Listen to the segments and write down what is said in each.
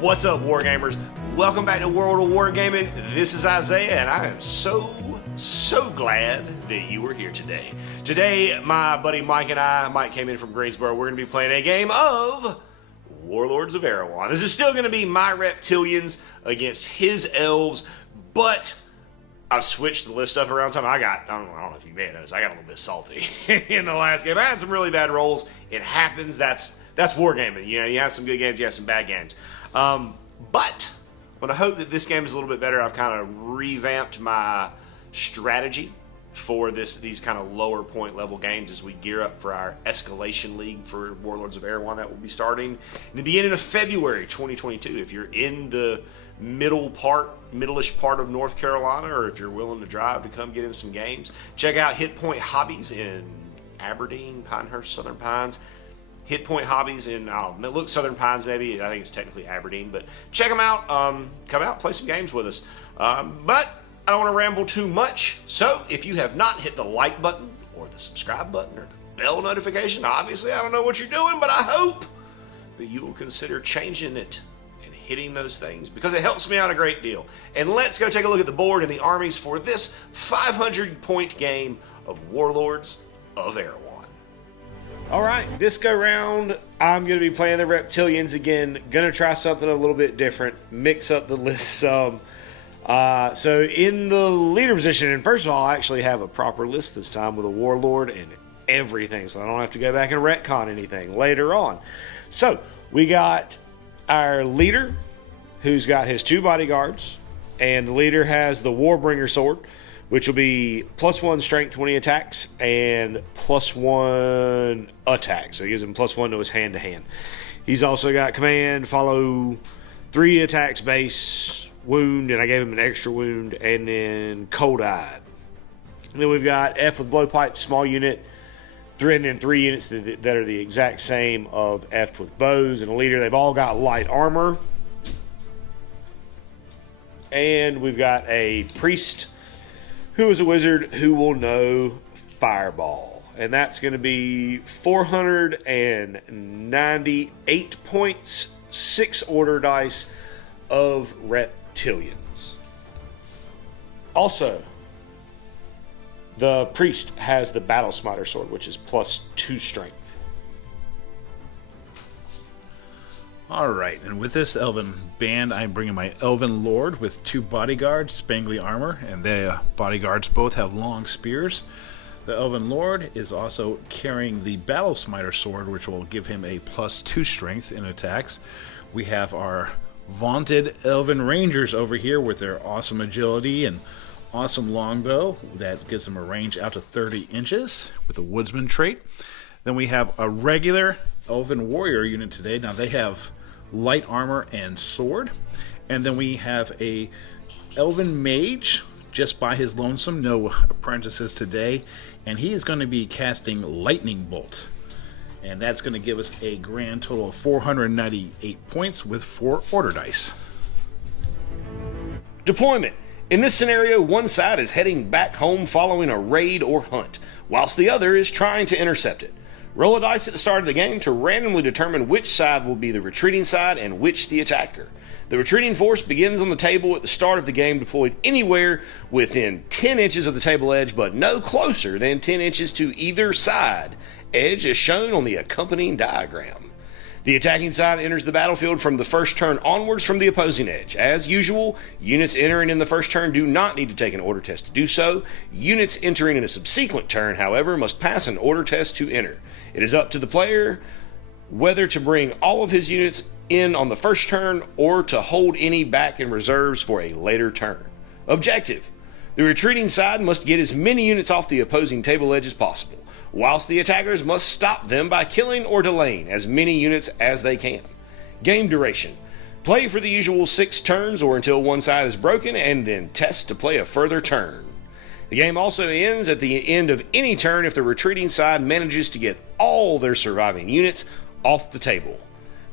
What's up, Wargamers? Welcome back to World of Wargaming. This is Isaiah, and I am so glad that you were here today. Today, my buddy Mike came in from Greensboro. We're going to be playing a game of Warlords of Erehwon. This is still going to be my Reptilians against his Elves, but I've switched the list up around time. I don't know if you may have noticed, I got a little bit salty in the last game. I had some really bad rolls. It happens. That's Wargaming. You know, you have some good games, you have some bad games. But I hope that this game is a little bit better. I've kind of revamped my strategy for these kind of lower point level games as we gear up for our escalation league for Warlords of Erehwon that will be starting in the beginning of February 2022. If you're in the middle-ish part of North Carolina, or if you're willing to drive to come get in some games, check out Hit Point Hobbies in Aberdeen, Pinehurst, Southern Pines. Hit Point Hobbies in, look, Southern Pines maybe. I think it's technically Aberdeen, but check them out. Come out, play some games with us. But I don't want to ramble too much. So if you have not hit the like button or the subscribe button or the bell notification, obviously I don't know what you're doing, but I hope that you will consider changing it and hitting those things, because it helps me out a great deal. And let's go take a look at the board and the armies for this 500-point game of Warlords of Erehwon. Alright, this go round, I'm going to be playing the Reptilians again. Going to try something a little bit different, mix up the list some. So in the leader position, and first of all, I actually have a proper list this time with a Warlord and everything, so I don't have to go back and retcon anything later on. So, we got our leader, who's got his 2 bodyguards, and the leader has the Warbringer sword, which will be +1 strength when he attacks and +1 attack. So he gives him +1 to his hand-to-hand. He's also got command, follow 3 attacks base, wound, and I gave him an extra wound, and then cold-eyed. And then we've got F with blowpipe, small unit, and then 3 units that are the exact same of F with bows, and a leader. They've all got light armor. And we've got a priest who is a wizard who will know Fireball. And that's going to be 498 points, 6 order dice of Reptilians. Also, the priest has the Battle Smiter sword, which is +2 strength. Alright, and with this Elven band, I'm bringing my Elven Lord with 2 bodyguards, spangly armor, and the bodyguards both have long spears. The Elven Lord is also carrying the Battle Smiter sword, which will give him a +2 strength in attacks. We have our vaunted Elven Rangers over here with their awesome agility and awesome longbow that gives them a range out to 30 inches with a woodsman trait. Then we have a regular Elven Warrior unit today. Now they have light armor and sword. And then we have a Elven Mage just by his lonesome, no apprentices today, and he is going to be casting Lightning Bolt. And that's going to give us a grand total of 498 points with 4 order dice. Deployment. In this scenario, one side is heading back home following a raid or hunt, whilst the other is trying to intercept it. Roll a dice at the start of the game to randomly determine which side will be the retreating side and which the attacker. The retreating force begins on the table at the start of the game, deployed anywhere within 10 inches of the table edge, but no closer than 10 inches to either side edge as shown on the accompanying diagram. The attacking side enters the battlefield from the first turn onwards from the opposing edge. As usual, units entering in the first turn do not need to take an order test to do so. Units entering in a subsequent turn, however, must pass an order test to enter. It is up to the player whether to bring all of his units in on the first turn or to hold any back in reserves for a later turn. Objective: the retreating side must get as many units off the opposing table edge as possible, whilst the attackers must stop them by killing or delaying as many units as they can. Game duration: play for the usual 6 turns or until one side is broken, and then test to play a further turn. The game also ends at the end of any turn if the retreating side manages to get all their surviving units off the table.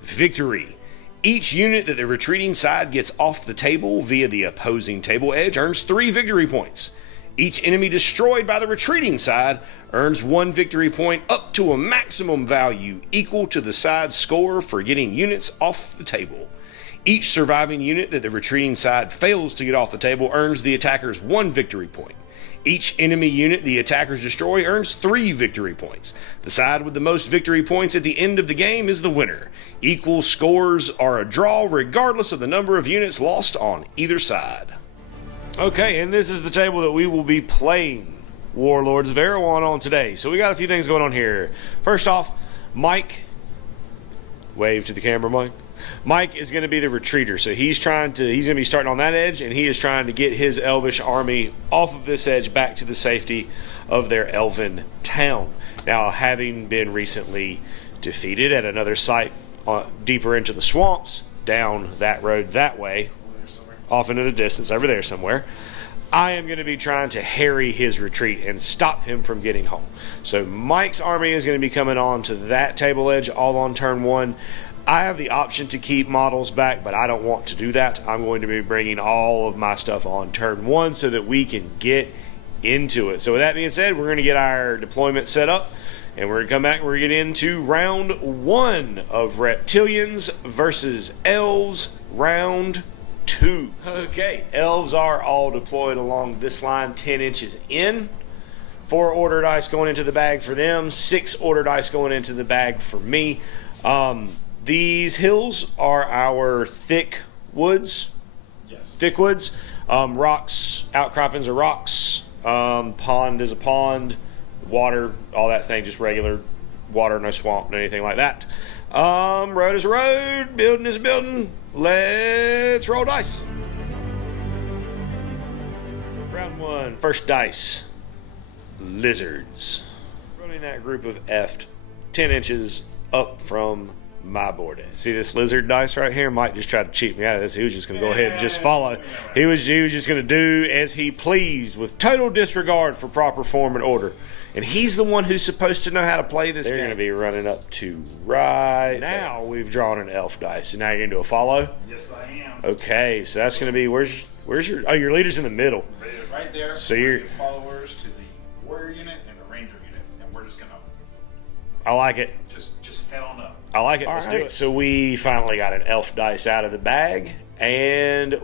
Victory: each unit that the retreating side gets off the table via the opposing table edge earns 3 victory points. Each enemy destroyed by the retreating side earns 1 victory point up to a maximum value equal to the side's score for getting units off the table. Each surviving unit that the retreating side fails to get off the table earns the attackers 1 victory point. Each enemy unit the attackers destroy earns 3 victory points. The side with the most victory points at the end of the game is the winner. Equal scores are a draw regardless of the number of units lost on either side. Okay, and this is the table that we will be playing Warlords of Erehwon on today. So we got a few things going on here. First off, Mike. Wave to the camera, Mike. Mike is going to be the retreater, so he's going to be starting on that edge, and he is trying to get his elvish army off of this edge back to the safety of their elven town. Now, having been recently defeated at another site deeper into the swamps, down that road that way, off into the distance over there somewhere, I am going to be trying to harry his retreat and stop him from getting home. So Mike's army is going to be coming on to that table edge all on turn 1. I have the option to keep models back, but I don't want to do that. I'm going to be bringing all of my stuff on turn 1 so that we can get into it. So with that being said, we're going to get our deployment set up, and we're going to come back and we're going to get into round 1 of Reptilians versus Elves, round 2. Okay, Elves are all deployed along this line 10 inches in. 4 order dice going into the bag for them, 6 order dice going into the bag for me. These hills are our thick woods. Yes. Thick woods. Rocks, outcroppings are rocks. Pond is a pond. Water, all that thing, just regular water, no swamp, no anything like that. Road is a road. Building is a building. Let's roll dice. Round 1, first dice. Lizards. Running that group of F'd 10 inches up from my board is. See this lizard dice right here? Mike just tried to cheat me out of this. He was just going to go ahead and just follow. He was just going to do as he pleased with total disregard for proper form and order. And he's the one who's supposed to know how to play this game. They're going to be running up to right now. We've drawn an elf dice. And now you're going to do a follow? Yes, I am. Okay, so that's going to be, where's your, oh, your leader's in the middle. Leader's right there. So you're followers to the warrior unit and the ranger unit. And we're just going to. I like it. Just head on up. I like it. Let's do it. So we finally got an elf dice out of the bag, and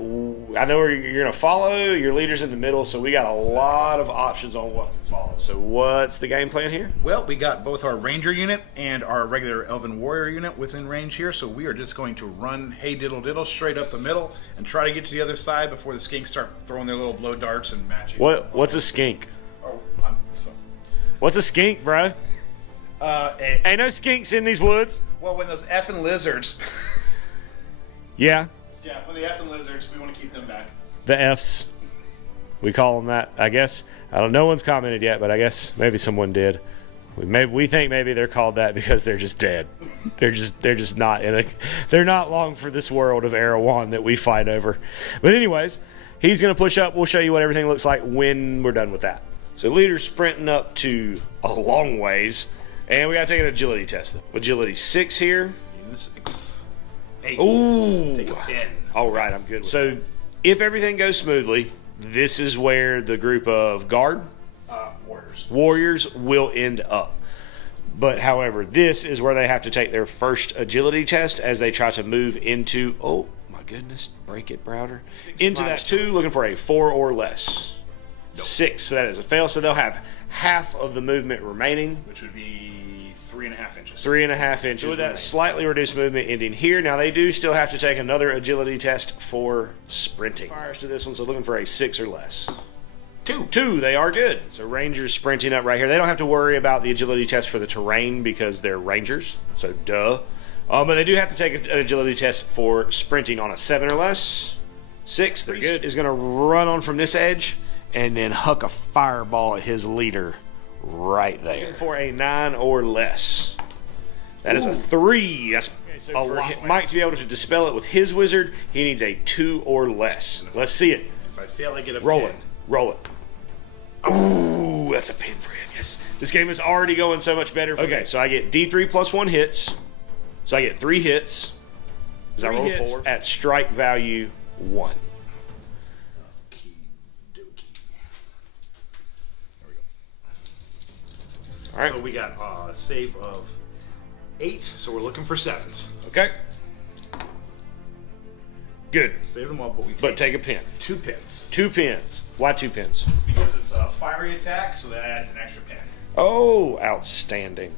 I know you're going to follow. Your leader's in the middle, so we got a lot of options on what to follow. So what's the game plan here? Well, we got both our ranger unit and our regular elven warrior unit within range here, so we are just going to run hey diddle diddle straight up the middle and try to get to the other side before the skinks start throwing their little blow darts and matching. What's a skink? Oh, what's a skink, bro? Ain't no skinks in these woods. Well, when those effing lizards. Yeah. Yeah, when the effing lizards, we want to keep them back. The F's. We call them that, I guess. I don't. No one's commented yet, but I guess maybe someone did. We think maybe they're called that because they're just dead. They're just not in a. They're not long for this world of Erehwon that we fight over. But anyways, he's gonna push up. We'll show you what everything looks like when we're done with that. So leader's sprinting up to a long ways. And we got to take an agility test. Agility 6 here. 6. 8. Ooh. Take a 10. All right, I'm good. So if everything goes smoothly, this is where the group of warriors will end up. But however, this is where they have to take their first agility test as they try to move into, oh my goodness, break it, Browder. Into that 2, looking for a 4 or less. Nope. 6, so that is a fail. So they'll have half of the movement remaining, which would be 3.5 inches. 3.5 inches. With that slightly reduced movement ending here. Now they do still have to take another agility test for sprinting. Fires to this one, so looking for a 6 or less. 2. They are good. So rangers sprinting up right here. They don't have to worry about the agility test for the terrain because they're rangers. So duh. But they do have to take an agility test for sprinting on a 7 or less. 6. They're good. Is going to run on from this edge and then huck a fireball at his leader right there. For a 9 or less. That is a 3. That's a lot. Mike, to be able to dispel it with his wizard, he needs a 2 or less. Let's see it. If I fail, I get a roll pin. it. Roll it. Ooh, that's a pin for him. Yes. This game is already going so much better for me. So I get D3 plus 1 hits. So I get 3 hits. Because I roll 4 at strike value 1. All right. So we got a save of 8, so we're looking for 7s. Okay. Good. Save them all, but we But take a pin. 2 pins. 2 pins. Why 2 pins? Because it's a fiery attack, so that adds an extra pin. Oh, outstanding.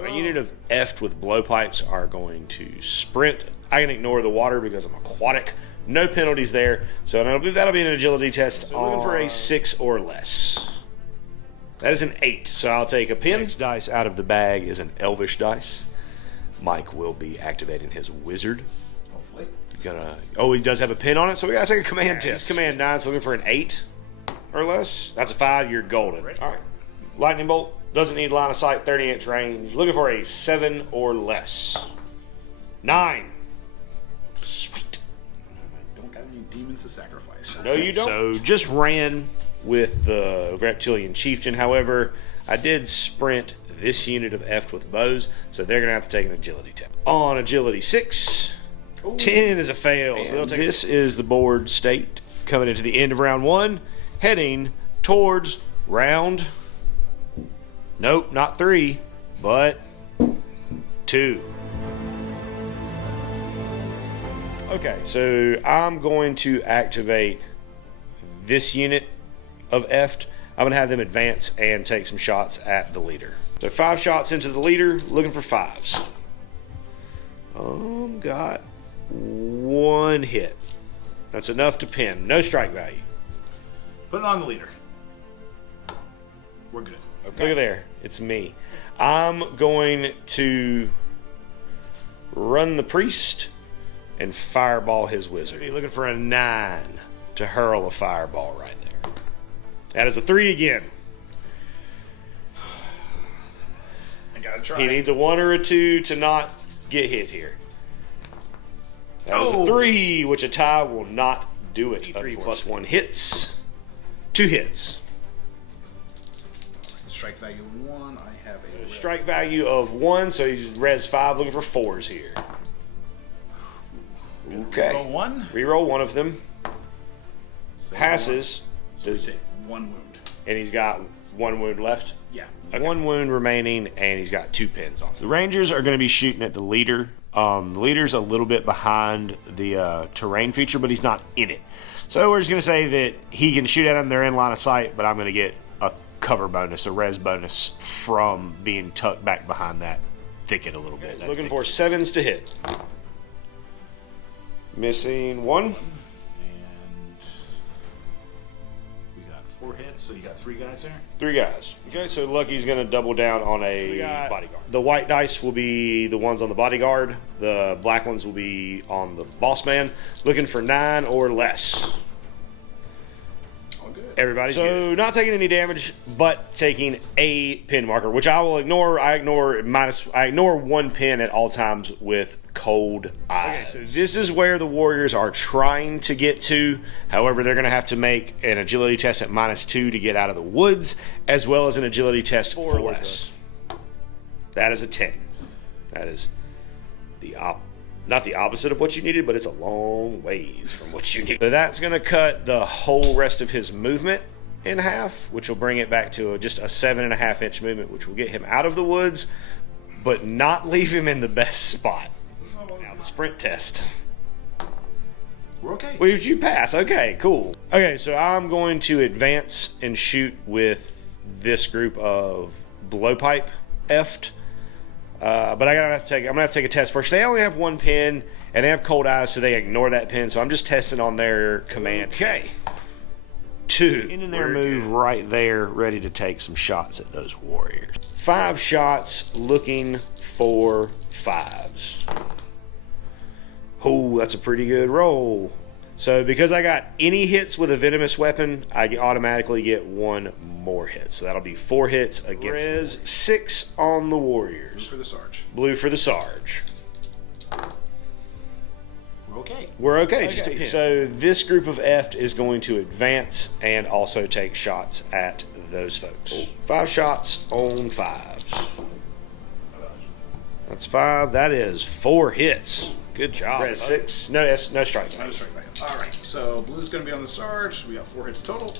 A unit of F with blowpipes are going to sprint. I can ignore the water because I'm aquatic. No penalties there. So that'll be an agility test. So looking for a 6 or less. That is an 8. So I'll take a pin. Next dice out of the bag is an Elvish dice. Mike will be activating his wizard. Hopefully. He does have a pin on it, so we gotta take a command test. Command 9, so looking for an 8 or less. That's a 5, you're golden. All right. Lightning bolt, doesn't need line of sight, 30-inch range. Looking for a 7 or less. 9. Sweet. I don't got any demons to sacrifice. No, you don't. So just ran with the Reptilian Chieftain. However, I did sprint this unit of F with bows, so they're gonna have to take an agility test. On agility 6. Ooh. 10 is a fail. So they'll take this is the board state coming into the end of round 1, heading towards round. Nope, not 3, but 2. Okay, so I'm going to activate this unit of F. I'm going to have them advance and take some shots at the leader. So 5 shots into the leader, looking for 5s. Got 1 hit. That's enough to pin. No strike value. Put it on the leader. We're good. Okay. Look at there. It's me. I'm going to run the priest and fireball his wizard. Be looking for a 9 to hurl a fireball right there. That is a 3 again. I gotta try. He needs a 1 or a 2 to not get hit here. That was a 3, which a tie will not do it. 3 plus 1 hits. 2 hits. Strike value 1. I have a strike value of 1, so he's res 5, looking for 4s here. Okay. Reroll 1. Reroll 1 of them. So Passes. So take 1 wound. And he's got 1 wound left? Yeah. Okay. 1 wound remaining, and he's got 2 pins on. So the Rangers are going to be shooting at the leader. The leader's a little bit behind the terrain feature, but he's not in it. So we're just going to say that he can shoot at them. They're in line of sight, but I'm going to get a cover bonus, a res bonus, from being tucked back behind that thicket a little bit. Looking for 7s to hit. Missing 1. And we got 4 hits, so you got 3 guys there? 3 guys. Okay, so Lucky's going to double down on a bodyguard. The white dice will be the ones on the bodyguard. The black ones will be on the boss man. Looking for 9 or less. All good. Everybody's good. Not taking any damage, but taking a pin marker, which I will ignore. I ignore 1 pin at all times with cold eyes. Okay, so this is where the Warriors are trying to get to. However, they're going to have to make an agility test at -2 to get out of the woods, as well as an agility test for less. That is a 10. That is not the opposite of what you needed, but it's a long ways from what you need. So that's going to cut the whole rest of his movement in half, which will bring it back to just a 7.5-inch movement, which will get him out of the woods, but not leave him in the best spot. Now the sprint test. We're okay. Well, did you pass? Okay, cool. Okay, so I'm going to advance and shoot with this group of blowpipe effed. But I'm gonna have to take a test first. They only have 1 pin, and they have cold eyes, so they ignore that pin. So I'm just testing on their command. Okay. 2. In their move right there, ready to take some shots at those warriors. 5 shots, looking for 5s. Oh, that's a pretty good roll. So because I got any hits with a venomous weapon, I automatically get 1 more hit. So that'll be 4 hits against res 6 on the Warriors. Blue for the Sarge. Blue for the Sarge. We're okay. We're okay. Just a pin. So this group of F is going to advance and also take shots at those folks. 5 shots on 5s. That's 5. That is 4 hits. Good job. Res 6. No strike. No strike value. All right. So blue's going to be on the Sarge. We got 4 hits total.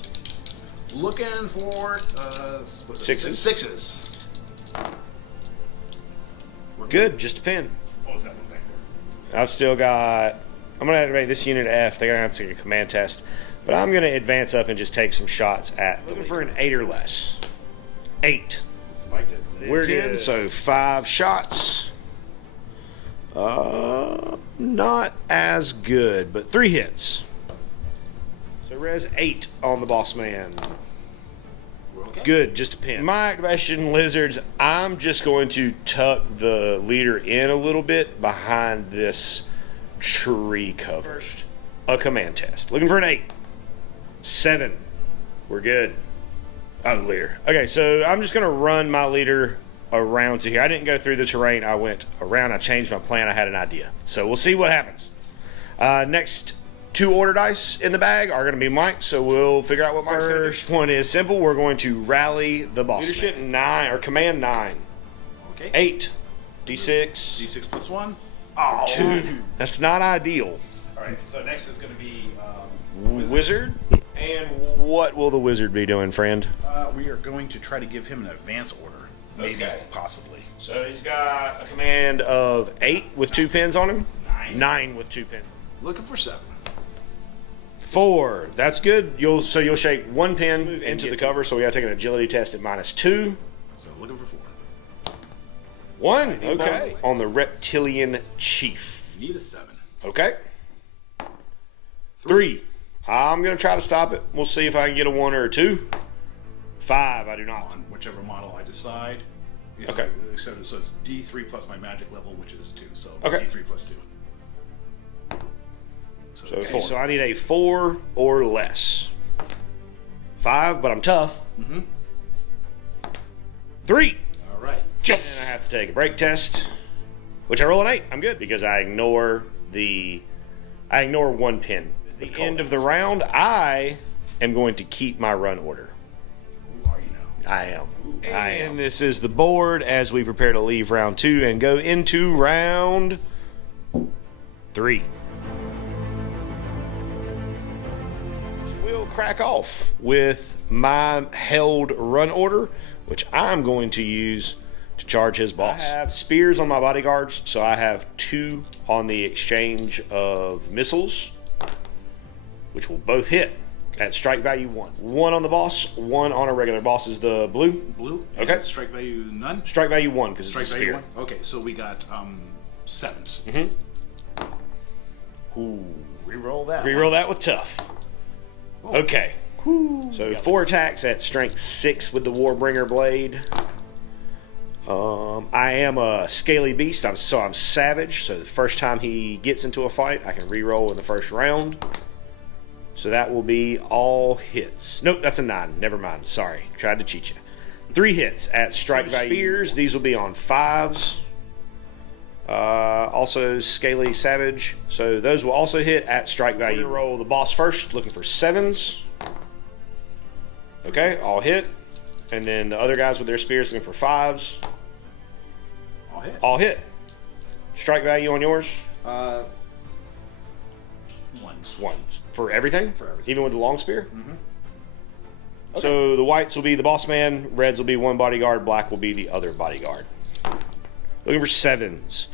Looking for Sixes. Sixes. We're good. Just a pin. What was that one back there? I've still got. I'm gonna activate this unit F. They're gonna have to take a command test, but I'm gonna advance up and just take some shots at. Looking for an 8 or less. 8. Spiked it. We're good. So 5 shots. Not as good, but 3 hits. So res 8 on the boss man. We're okay. Good, just a pin. My activation lizards, I'm just going to tuck the leader in a little bit behind this tree cover. First, a command test. Looking for an 8. 7. We're good. Oh, leader. Okay, so I'm just going to run my leader around to here. I didn't go through the terrain. I went around. I changed my plan. I had an idea. So we'll see what happens. Next 2 order dice in the bag are going to be Mike, so we'll figure out what Mike's going to do. First one is simple. We're going to rally the boss. Leadership 9, or command 9. Okay. 8. D6. D6 plus 1. Oh, 2. That's not ideal. Alright, so next is going to be Wizard. And what will the wizard be doing, friend? We are going to try to give him an advance order. Maybe, Okay. possibly. So he's got a command of 8 with 2 pins on him. 9. 9 with 2 pins. Looking for 7. 4. That's good. You'll shake 1 pin into the cover, so we got to take an agility test at -2. So looking for 4. 1. Okay. On the reptilian chief. Need a 7. Okay. 3. I'm going to try to stop it. We'll see if I can get a 1 or a 2. 5. I do not. On whichever model I decide. Okay. So it's D3 plus my magic level, which is 2. So Okay. D3 plus 2. So 4. So I need a 4 or less. 5, but I'm tough. 3. All right. Yes. And I have to take a break test, which I roll an 8. I'm good because I ignore 1 pin. At the end of the round, I am going to keep my run order. Who are you now? I am. And this is the board as we prepare to leave round 2 and go into round 3. We'll crack off with my held run order, which I'm going to use to charge his boss. I have spears on my bodyguards, so I have 2 on the exchange of missiles, which will both hit at strike value 1. 1 on the boss, 1 on a regular boss is the blue. Blue. Okay. Strike value none. Strike value 1 because it's Strike a value spear. 1. Okay, so we got 7s. Ooh. Reroll that. Reroll that with tough. Okay. So 4 attacks at strength 6 with the Warbringer blade. I am a scaly beast, so I'm savage. So the first time he gets into a fight, I can reroll in the first round. So that will be all hits. Nope, that's a 9. Never mind. Sorry, tried to cheat you. 3 hits at strike value. Spears. These will be on 5s. Also scaly savage. So those will also hit at strike value. We're gonna roll the boss first, looking for 7s. Okay, all hit. And then the other guys with their spears looking for 5s. All hit. All hit. Strike value on yours? 1s. 1s. For everything? For everything. Even with the long spear? Okay. So the whites will be the boss man, reds will be 1 bodyguard, black will be the other bodyguard. Looking for 7s.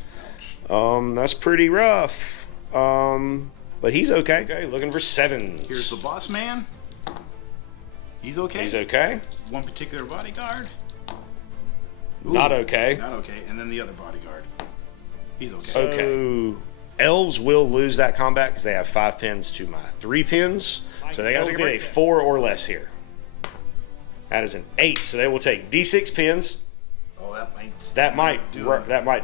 That's pretty rough. But he's okay. Okay, looking for 7s. Here's the boss man. He's okay. He's okay. 1 particular bodyguard. Ooh, Not okay. Not okay. And then the other bodyguard. He's okay. So elves will lose that combat because they have 5 pins to my 3 pins. So they got to get a 4 or less here. That is an 8. So they will take D6 pins. Oh, That might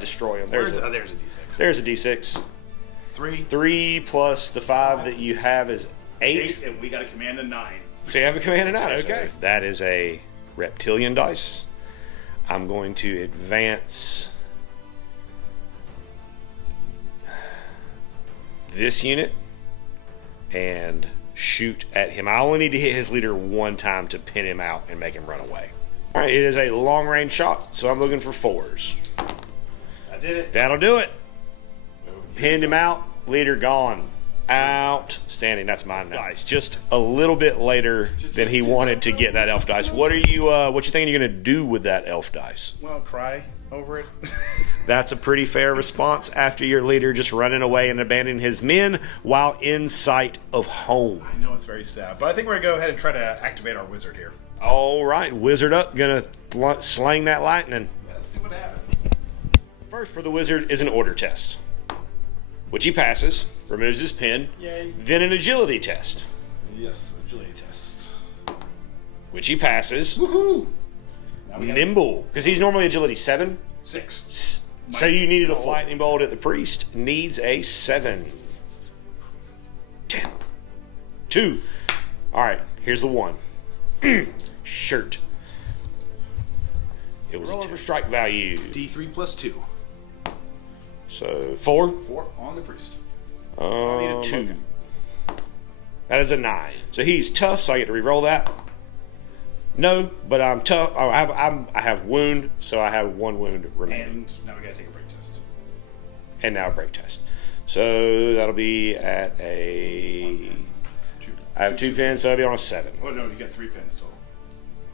destroy them. There's a D6. There's a D6. 3. 3 plus the 5 that you have is 8. And we got a command of 9. So you have a command of 9. Okay. That is a reptilian dice. I'm going to advance this unit and shoot at him. I only need to hit his leader 1 time to pin him out and make him run away. All right, it is a long range shot, so I'm looking for 4s. I did it. That'll do it. Pinned him out, leader gone. Outstanding. That's mine now. Dice. Just a little bit later than he wanted to get that elf dice. What you thinking you're gonna do with that elf dice? Well, cry over it. That's a pretty fair response after your leader just running away and abandoning his men while in sight of home. I know it's very sad, but I think we're gonna go ahead and try to activate our wizard here. All right, wizard up, gonna slang that lightning. Let's see what happens. First for the wizard is an order test, which he passes, removes his pin. Yay. Then an agility test, Yes, agility test. which he passes. Woohoo! Now we got Nimble, because he's normally agility 7. 6. So you needed a lightning bolt at the priest. Needs a 7. 10. 2. All right, here's the 1. Shirt. It was roll over strike value. D3 plus 2. So 4. 4 on the priest. I need a 2. Okay. That is a 9. So he's tough, so I get to re-roll that. No, but I'm tough. Oh, I have wound, so I have 1 wound remaining. And now we gotta take a break test. And now a break test. So that'll be at a... I have 2 pins, so it'll be on a 7. Oh no, you got 3 pins total.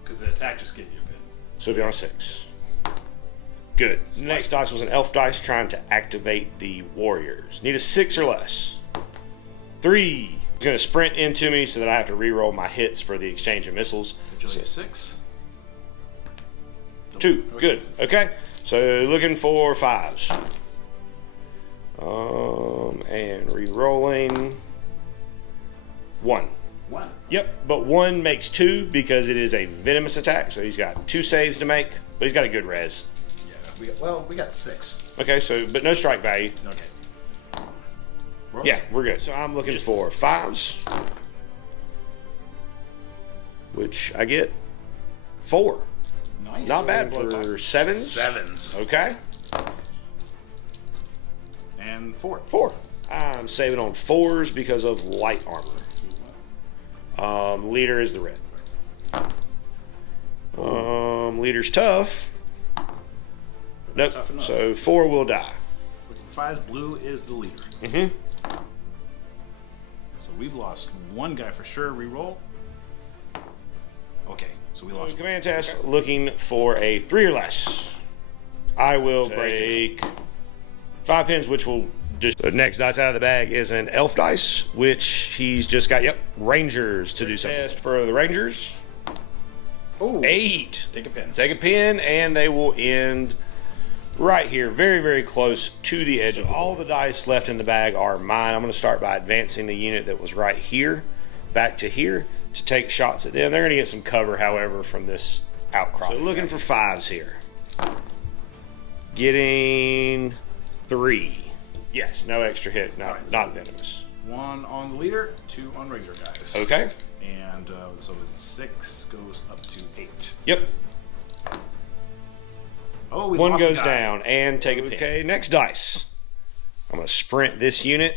Because the attack just gave you a pin. So it'll be on a 6. Good. Next dice was an elf dice trying to activate the warriors. Need a 6 or less. 3. He's going to sprint into me so that I have to re-roll my hits for the exchange of missiles. Agility 6. 2. Okay. Good. Okay. So looking for 5s. And re-rolling 1. 1. Yep, but 1 makes 2 because it is a venomous attack. So he's got 2 saves to make, but he's got a good res. Yeah, we got 6. Okay, so but no strike value. Okay. Roll. Yeah, we're good. So I'm looking for 5s, which I get 4. Nice. Not bad for 7s. 7s. Okay, And 4. 4. I'm saving on 4s because of light armor. Leader is the red. Leader's tough. Nope. Tough enough. So 4 will die. Looking for 5s, blue is the leader. Mm-hmm. So we've lost 1 guy for sure. Reroll. Okay, so we lost. Command test. Okay. Looking for a 3 or less. I will break 5 pins, which will just. The next dice out of the bag is an elf dice, which he's just got. Yep, Rangers to do something. Test for the Rangers. Oh, 8. Take a pin. Take a pin, and they will end right here, very, very close to the edge. All the dice left in the bag are mine. I'm going to start by advancing the unit that was right here back to here to take shots at them. They're going to get some cover, however, from this outcrop. So looking for 5s here. Getting 3. Yes, no extra hit, not venomous. 1 on the leader, 2 on regular guys. Okay. And so the 6 goes up to 8. Yep. Oh, we 1 lost a goes guy. down and take a pin. Okay, next dice. I'm going to sprint this unit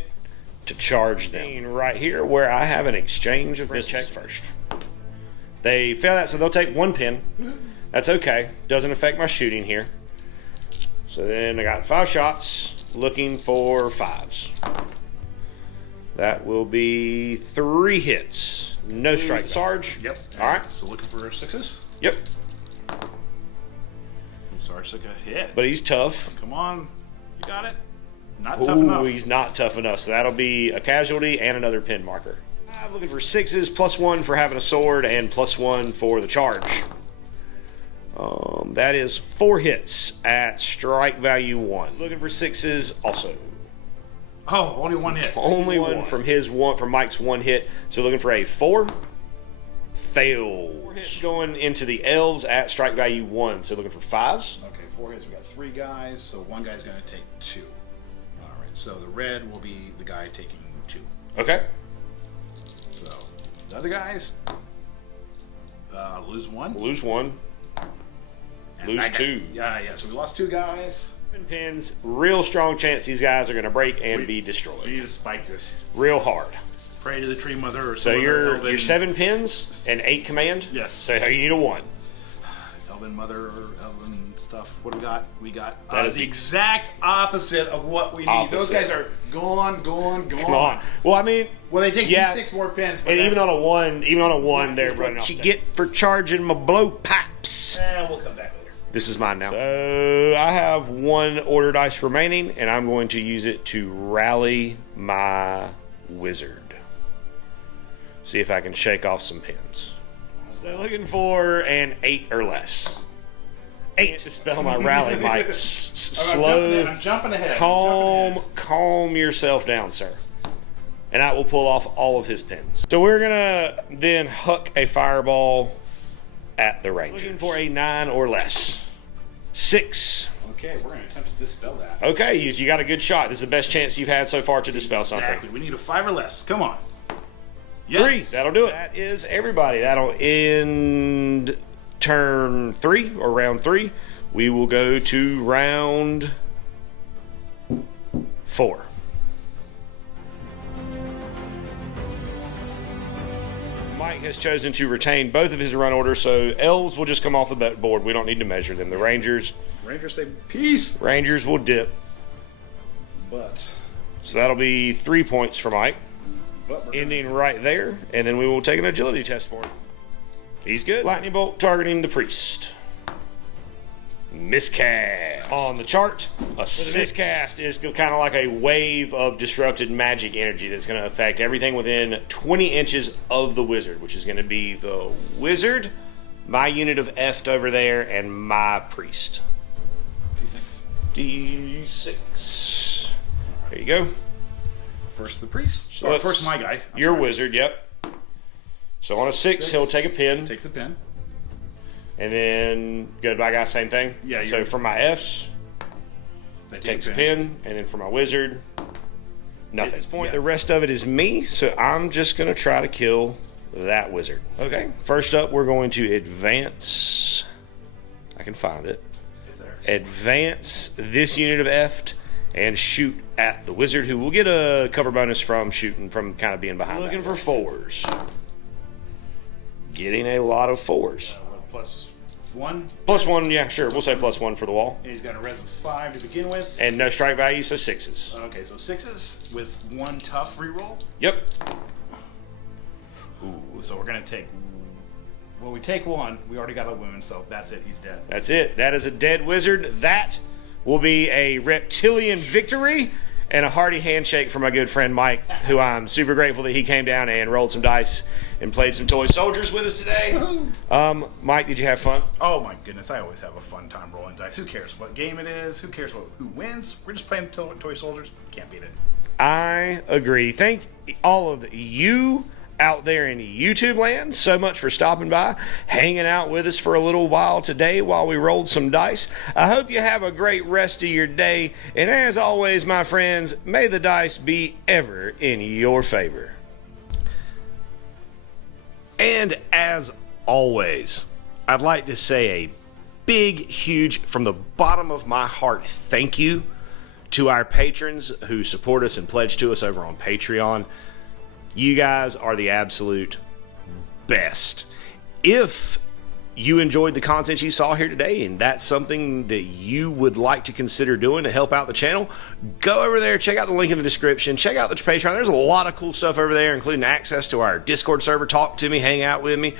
to charge them. Right here where I have an exchange of missiles. Check first. They fail that, so they'll take 1 pin. That's okay. Doesn't affect my shooting here. So then I got 5 shots looking for 5s. That will be 3 hits. No strike. Sarge. Yep. All right. So looking for 6s. Yep. Sarge took a hit. But he's tough. Come on. You got it. Not tough enough. He's not tough enough. So that'll be a casualty and another pin marker. I'm looking for 6s, +1 for having a sword, and +1 for the charge. That is 4 hits at strike value 1. Looking for 6s also. Oh, only 1 hit. Only one from Mike's 1 hit. So looking for a 4. Fail. 4 hits going into the elves at strike value 1. So looking for 5s. Okay, 4 hits. We got 3 guys, so 1 guy's going to take 2. All right, so the red will be the guy taking 2. Okay. So the other guys lose 1. Lose 1. And Lose that guy- 2. Yeah. So we lost 2 guys. Pins. Real strong chance these guys are going to break and be We destroyed. need to spike this. Real hard. Pray to the tree mother. Or So some other you're elven- 7 pins and 8 command. Yes. So you need a 1. Elven mother or Elven stuff. What do we got? We got That is the exact opposite of what we need. Opposite. Those guys are gone. Come on. Well, I mean, Well, they take yeah, D6 more pins. But and even on a one, they're What running off. you You get for charging my blowpipes. We'll come back later. This is mine now. So I have one order dice remaining, and I'm going to use it to rally my wizard. See if I can shake off some pins. So looking for an 8 or less. 8 to spell my rally, Mike. Slow. I'm jumping ahead. Calm yourself down, sir. And I will pull off all of his pins. So we're gonna then huck a fireball at the Rangers. Looking for a 9 or less. 6. Okay, we're going to attempt to dispel that. Okay, you got a good shot. This is the best chance you've had so far to dispel Exactly. something. We need a 5 or less. Come on. Yes. 3. That'll do it. That is everybody. That'll end turn 3 or round 3. We will go to round 4. Mike has chosen to retain both of his run orders, so Elves will just come off the board. We don't need to measure them. The Rangers say peace. Rangers will dip. But So that'll be 3 points for Mike. Ending right there, and then we will take an agility test for him. He's good. Lightning bolt targeting the priest. Miscast. On the chart, a 6. Miscast is kind of like a wave of disrupted magic energy that's going to affect everything within 20 inches of the wizard, which is going to be the wizard, my unit of Eft over there, and my priest. D6. There you go. First the priest. So First my guy. Your wizard, yep. So on a 6, he'll take a pin. Takes a pin. And then go to my guy, same thing. Yeah. So for my Fs, takes a pin. And then for my wizard, nothing. At this point, the rest of it is me. So I'm just going to try to kill that wizard. Okay. First up, we're going to advance. I can find it. Advance this unit of Eft and shoot at the wizard, who will get a cover bonus from shooting, from kind of being behind. Looking for 4s. Getting a lot of 4s. +1. +1, yeah, sure. We'll say +1 for the wall. And he's got a res of 5 to begin with. And no strike value, so 6s. Okay, so 6s with 1 tough reroll. Yep. Ooh, so we're gonna take. Well, we take 1. We already got a wound, so that's it. He's dead. That's it. That is a dead wizard. That will be a reptilian victory and a hearty handshake for my good friend Mike, who I'm super grateful that he came down and rolled some dice and played some toy soldiers with us today. Mike, did you have fun? Oh my goodness, I always have a fun time rolling dice. Who cares what game it is? Who cares who wins? We're just playing toy soldiers. Can't beat it. I agree. Thank all of you out there in YouTube land so much for stopping by, hanging out with us for a little while today while we rolled some dice. I hope you have a great rest of your day, and as always, my friends, may the dice be ever in your favor. And as always, I'd like to say a big, huge, from the bottom of my heart, thank you to our patrons who support us and pledge to us over on Patreon. You guys are the absolute best. If you enjoyed the content you saw here today and that's something that you would like to consider doing to help out the channel, go over there, check out the link in the description, check out the Patreon. There's a lot of cool stuff over there, including access to our Discord server. Talk to me, hang out with me,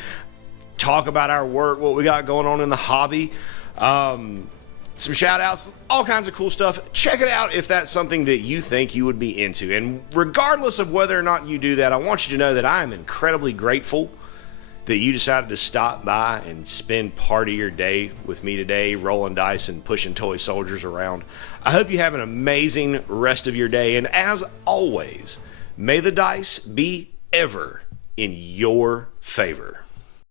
talk about our work, what we got going on in the hobby. Some shout outs, all kinds of cool stuff. Check it out if that's something that you think you would be into. And regardless of whether or not you do that, I want you to know that I am incredibly grateful that you decided to stop by and spend part of your day with me today, rolling dice and pushing toy soldiers around. I hope you have an amazing rest of your day. And as always, may the dice be ever in your favor.